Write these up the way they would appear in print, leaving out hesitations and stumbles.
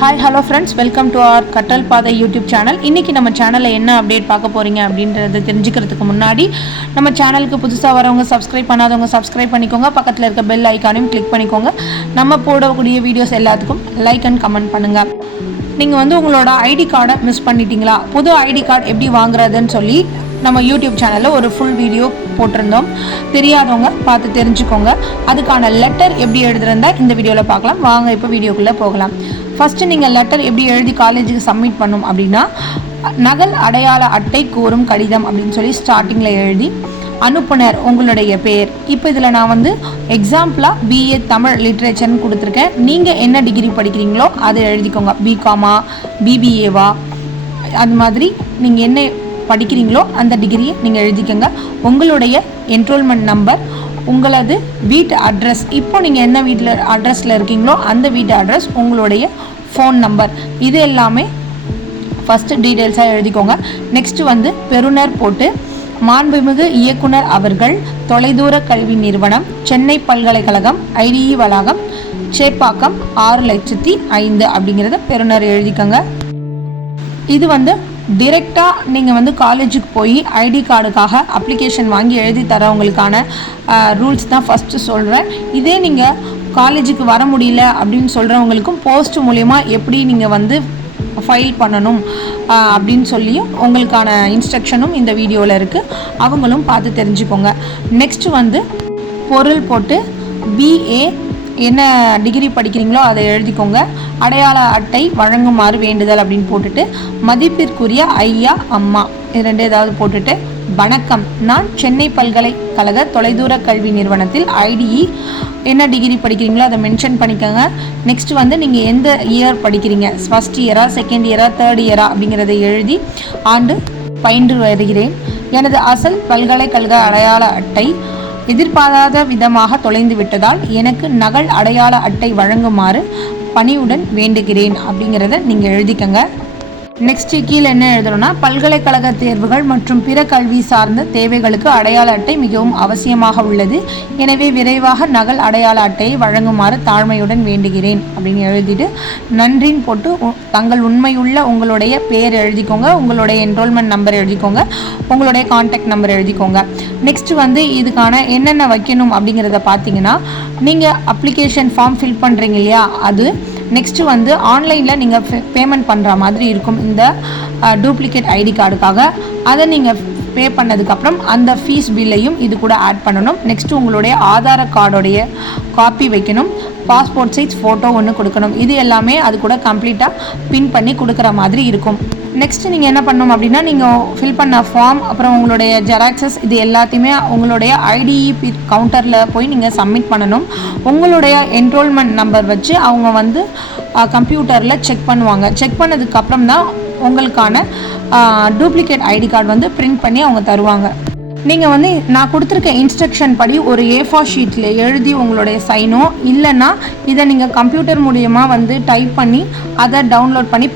Hi hello friends, welcome to our கற்றல் பாதை YouTube channel. இன்றைக்கி நம்ம சேனலில் என்ன அப்டேட் பார்க்க போகிறீங்க அப்படின்றத தெரிஞ்சுக்கிறதுக்கு முன்னாடி நம்ம சேனலுக்கு புதுசாக வரவங்க சப்ஸ்கிரைப் பண்ணாதவங்க சப்ஸ்கிரைப் பண்ணிக்கோங்க. பக்கத்தில் இருக்க பெல் ஐக்கானையும் கிளிக் பண்ணிக்கோங்க. நம்ம போடக்கூடிய வீடியோஸ் எல்லாத்துக்கும் லைக் அண்ட் கமெண்ட் பண்ணுங்கள். நீங்கள் உங்களோட ஐடி கார்டை மிஸ் பண்ணிட்டீங்களா? புது ஐடி கார்டு எப்படி வாங்குறதுன்னு சொல்லி நம்ம யூடியூப் சேனலில் ஒரு ஃபுல் வீடியோ போட்டிருந்தோம். தெரியாதவங்க பார்த்து தெரிஞ்சுக்கோங்க. அதுக்கான லெட்டர் எப்படி எழுதுறதா இந்த வீடியோவில் பார்க்கலாம். வாங்க இப்போ வீடியோக்குள்ளே போகலாம். ஃபஸ்ட்டு நீங்கள் லெட்டர் எப்படி எழுதி காலேஜுக்கு சப்மிட் பண்ணும் அப்படின்னா, நகல் அடையாள அட்டை கோரும் கடிதம் அப்படின்னு சொல்லி ஸ்டார்டிங்கில் எழுதி அனுப்புனர் உங்களுடைய பேர். இப்போ இதில் நான் எக்ஸாம்பிளாக பிஏ தமிழ் லிட்ரேச்சர்னு கொடுத்துருக்கேன். நீங்கள் என்ன டிகிரி படிக்கிறீங்களோ அதை எழுதிக்கோங்க. பிகாமா, பிபிஏவா, அது மாதிரி நீங்கள் என்ன படிக்கிறீங்களோ அந்த டிகிரியை நீங்கள் எழுதிக்கோங்க. உங்களுடைய என்ரோல்மெண்ட் நம்பர், உங்களது வீட்டு அட்ரஸ், இப்போ நீங்கள் என்ன வீட்டில் அட்ரஸில் இருக்கீங்களோ அந்த வீட்டு அட்ரஸ், உங்களுடைய ஃபோன் நம்பர், இது எல்லாமே ஃபஸ்ட்டு டீட்டெயில்ஸாக எழுதிக்கோங்க. நெக்ஸ்ட்டு பெறுநர் போட்டு மாண்புமிகு இயக்குனர் அவர்கள், தொலைதூர கல்வி நிறுவனம், சென்னை பல்கலைக்கழகம், ஐடிஇ வளாகம், சேப்பாக்கம், 6,05,000 அப்படிங்கிறத பெறுநர் எழுதிக்கோங்க. இது டிரெக்டாக நீங்கள் காலேஜுக்கு போய் ஐடி கார்டுக்காக அப்ளிகேஷன் வாங்கி எழுதி தரவங்களுக்கான ரூல்ஸ் தான் ஃபஸ்ட்டு சொல்கிறேன். இதே நீங்கள் காலேஜுக்கு வர முடியல அப்படின்னு சொல்கிறவங்களுக்கும் போஸ்ட் மூலயமா எப்படி நீங்கள் ஃபைல் பண்ணணும் அப்படின்னு சொல்லியும் உங்களுக்கான இன்ஸ்ட்ரக்ஷனும் இந்த வீடியோவில் இருக்குது. அவங்களும் பார்த்து தெரிஞ்சுக்கோங்க. நெக்ஸ்ட்டு பொருள் போட்டு பிஏ என்ன டிகிரி படிக்கிறீங்களோ அதை எழுதிக்கோங்க. அடையாள அட்டை வழங்குமாறு வேண்டுதல் அப்படின்னு போட்டுட்டு, மதிப்பிற்குரிய ஐயா அம்மா இது ரெண்டு ஏதாவது போட்டுட்டு, வணக்கம், நான் சென்னை பல்கலைக்கழக தொலைதூர கல்வி நிறுவனத்தில் ஐடிஇ என்ன டிகிரி படிக்கிறீங்களோ அதை மென்ஷன் பண்ணிக்கோங்க. நெக்ஸ்ட்டு நீங்கள் எந்த இயர் படிக்கிறீங்க, ஃபஸ்ட் இயரா, செகண்ட் இயரா, தேர்ட் இயரா அப்படிங்கிறத எழுதி ஆண்டு பயின்று வருகிறேன். எனது அசல் பல்கலைக்கழக அடையாள அட்டை எதிர்பாராத விதமாக தொலைந்து விட்டதால் எனக்கு நகல் அடையாள அட்டை வழங்குமாறு பணியுடன் வேண்டுகிறேன் அப்படிங்கிறத நீங்கள் எழுதிக்கங்க. நெக்ஸ்ட்டு கீழே என்ன எழுதணும்னா, பல்கலைக்கழக தேர்வுகள் மற்றும் பிற கல்வி சார்ந்த தேவைகளுக்கு அடையாள அட்டை மிகவும் அவசியமாக உள்ளது. எனவே விரைவாக நகல் அடையாள அட்டையை வழங்குமாறு தாழ்மையுடன் வேண்டுகிறேன் அப்படின்னு எழுதிட்டு, நன்றின்னு போட்டு தங்கள் உண்மையுள்ள உங்களுடைய பேர் எழுதிக்கோங்க. உங்களுடைய என்ரோல்மெண்ட் நம்பர் எழுதிக்கோங்க. உங்களுடைய கான்டாக்ட் நம்பர் எழுதிக்கோங்க. நெக்ஸ்ட்டு இதுக்கான என்னென்ன வைக்கணும் அப்படிங்கிறத பார்த்தீங்கன்னா, நீங்கள் அப்ளிகேஷன் ஃபார்ம் ஃபில் பண்ணுறீங்க இல்லையா, அது நெக்ஸ்ட்டு ஆன்லைனில் நீங்கள் பேமெண்ட் பண்ணுற மாதிரி இருக்கும். இந்த டூப்ளிகேட் ஐடி கார்டுக்காக அதை நீங்கள் பே பண்ணதுக்கப்புறம் அந்த ஃபீஸ் பில்லையும் இது கூட ஆட் பண்ணணும். நெக்ஸ்ட்டு உங்களுடைய ஆதார் கார்டோடைய காப்பி வைக்கணும். பாஸ்போர்ட் சைஸ் ஃபோட்டோ ஒன்று கொடுக்கணும். இது எல்லாமே அது கூட கம்ப்ளீட்டாக பின் பண்ணி கொடுக்குற மாதிரி இருக்கும். நெக்ஸ்ட்டு நீங்கள் என்ன பண்ணணும் அப்படின்னா, நீங்கள் ஃபில் பண்ண ஃபார்ம், அப்புறம் உங்களுடைய ஜெராக்ஸஸ், இது எல்லாத்தையுமே உங்களுடைய ஐடிஇ கவுண்டரில் போய் நீங்கள் சப்மிட் பண்ணணும். உங்களுடைய என்ரோல்மெண்ட் நம்பர் வச்சு அவங்க கம்ப்யூட்டரில் செக் பண்ணுவாங்க. செக் பண்ணதுக்கப்புறம் தான் உங்களுக்கான டூப்ளிகேட் ஐடி கார்டு பிரிண்ட் பண்ணி அவங்க தருவாங்க. நீங்கள் நான் கொடுத்துருக்க இன்ஸ்ட்ரக்ஷன் படி ஒரு A4 ஷீட்டில் எழுதி உங்களுடைய சைனோ, இல்லைன்னா இதை நீங்கள் கம்ப்யூட்டர் மூலியமாக டைப் பண்ணி அதை டவுன்லோட் பண்ணி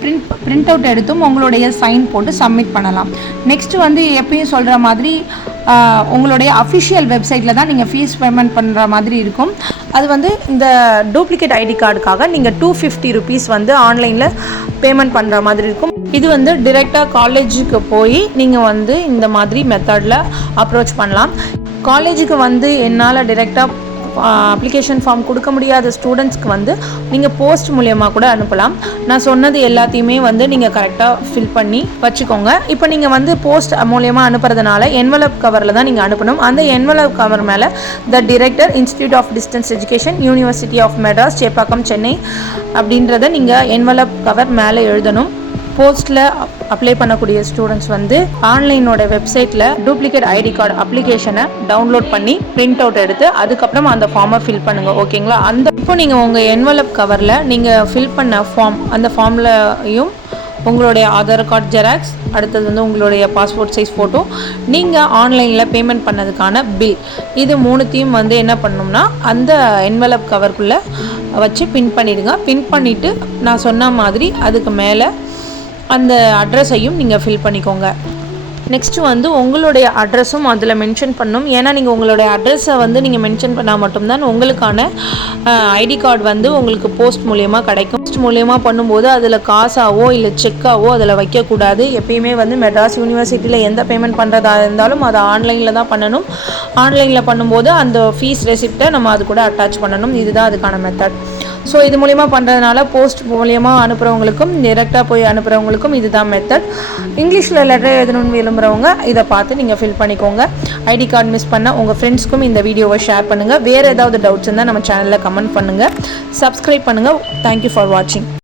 பிரிண்ட் அவுட் எடுத்தும் உங்களுடைய சைன் போட்டு சப்மிட் பண்ணலாம். நெக்ஸ்ட்டு எப்பயும் சொல்கிற மாதிரி உங்களுடைய அஃபிஷியல் வெப்சைட்டில் தான் நீங்கள் ஃபீஸ் பேமெண்ட் பண்ணுற மாதிரி இருக்கும். அது இந்த டூப்ளிகேட் ஐடி கார்டுக்காக நீங்கள் 250 rupees ஆன்லைனில் பேமெண்ட் பண்ணுற மாதிரி இருக்கும். இது டிரெக்டாக காலேஜுக்கு போய் நீங்கள் இந்த மாதிரி மெத்தடில் அப்ரோச் பண்ணலாம். காலேஜுக்கு என்னால் டிரெக்டாக அப்ளிகேஷன் ஃபார்ம் கொடுக்க முடியாத ஸ்டூடெண்ட்ஸ்க்கு நீங்கள் போஸ்ட் மூலியமாக கூட அனுப்பலாம். நான் சொன்னது எல்லாத்தையுமே நீங்கள் கரெக்டாக ஃபில் பண்ணி வச்சுக்கோங்க. இப்போ நீங்கள் போஸ்ட் மூலியமாக அனுப்புறதுனால என்வலப் கவரில் தான் நீங்கள் அனுப்பணும். அந்த என்வலப் கவர் மேலே the director, institute of distance education, university of Madras, Chepauk, Chennai அப்படின்றத நீங்கள் என்வலப் கவர் மேலே எழுதணும். போஸ்ட்டில் அப்ளை பண்ணக்கூடிய ஸ்டூடெண்ட்ஸ் ஆன்லைனோட வெப்சைட்டில் டூப்ளிகேட் ஐடி கார்டு அப்ளிகேஷனை டவுன்லோட் பண்ணி பிரிண்ட் அவுட் எடுத்து அதுக்கப்புறம் அந்த ஃபார்மை ஃபில் பண்ணுங்கள். ஓகேங்களா? இப்போ நீங்கள் உங்கள் என்வலப் கவரில் நீங்கள் ஃபில் பண்ண ஃபார்ம், அந்த ஃபார்ம்லையும் உங்களுடைய ஆதார் கார்டு ஜெராக்ஸ், அடுத்தது உங்களுடைய பாஸ்போர்ட் சைஸ் ஃபோட்டோ, நீங்கள் ஆன்லைனில் பேமெண்ட் பண்ணதுக்கான பில், இது மூணுத்தையும் என்ன பண்ணணும்னா அந்த என்வலப் கவருக்குள்ளே வச்சு பின் பண்ணிவிடுங்க. பின் பண்ணிவிட்டு நான் சொன்ன மாதிரி அதுக்கு மேலே அந்த அட்ரஸையும் நீங்கள் ஃபில் பண்ணிக்கோங்க. நெக்ஸ்ட்டு வந்து உங்களுடைய அட்ரஸும் அதில் மென்ஷன் பண்ணணும். ஏன்னா நீங்கள் உங்களுடைய அட்ரஸை வந்து நீங்கள் மென்ஷன் பண்ணால் மட்டும்தான் உங்களுக்கான ஐடி கார்டு வந்து உங்களுக்கு போஸ்ட் மூலியமாக கிடைக்கும். போஸ்ட் மூலியமாக பண்ணும்போது அதில் காசாவோ இல்லை செக்காவோ அதில் வைக்கக்கூடாது. எப்பயுமே வந்து மெட்ராஸ் யூனிவர்சிட்டியில் எந்த பேமெண்ட் பண்ணுறதா இருந்தாலும் அதை ஆன்லைனில் தான் பண்ணணும். ஆன்லைனில் பண்ணும்போது அந்த ஃபீஸ் ரெசிப்டை நம்ம அது கூட அட்டாச் பண்ணணும். இதுதான் அதுக்கான மெத்தட். ஸோ இது மூலிமா பண்ணுறதுனால போஸ்ட் மூலிமா அனுப்புகிறவங்களுக்கும் டைரெக்டாக போய் அனுப்புகிறவங்களுக்கும் இதுதான் மெத்தட். இங்கிலீஷில் லெட்டர் எழுதணும்னு விரும்புகிறவங்க இதை பார்த்து நீங்கள் ஃபில் பண்ணிக்கோங்க. ஐடி கார்டு மிஸ் பண்ணால் உங்கள் ஃப்ரெண்ட்ஸ்க்கும் இந்த வீடியோவை ஷேர் பண்ணுங்கள். வேறு ஏதாவது டவுட்ஸ் இருந்தால் நம்ம சேனலில் கமெண்ட் பண்ணுங்கள். சப்ஸ்கிரைப் பண்ணுங்கள். தேங்க்யூ ஃபார் வாட்சிங்.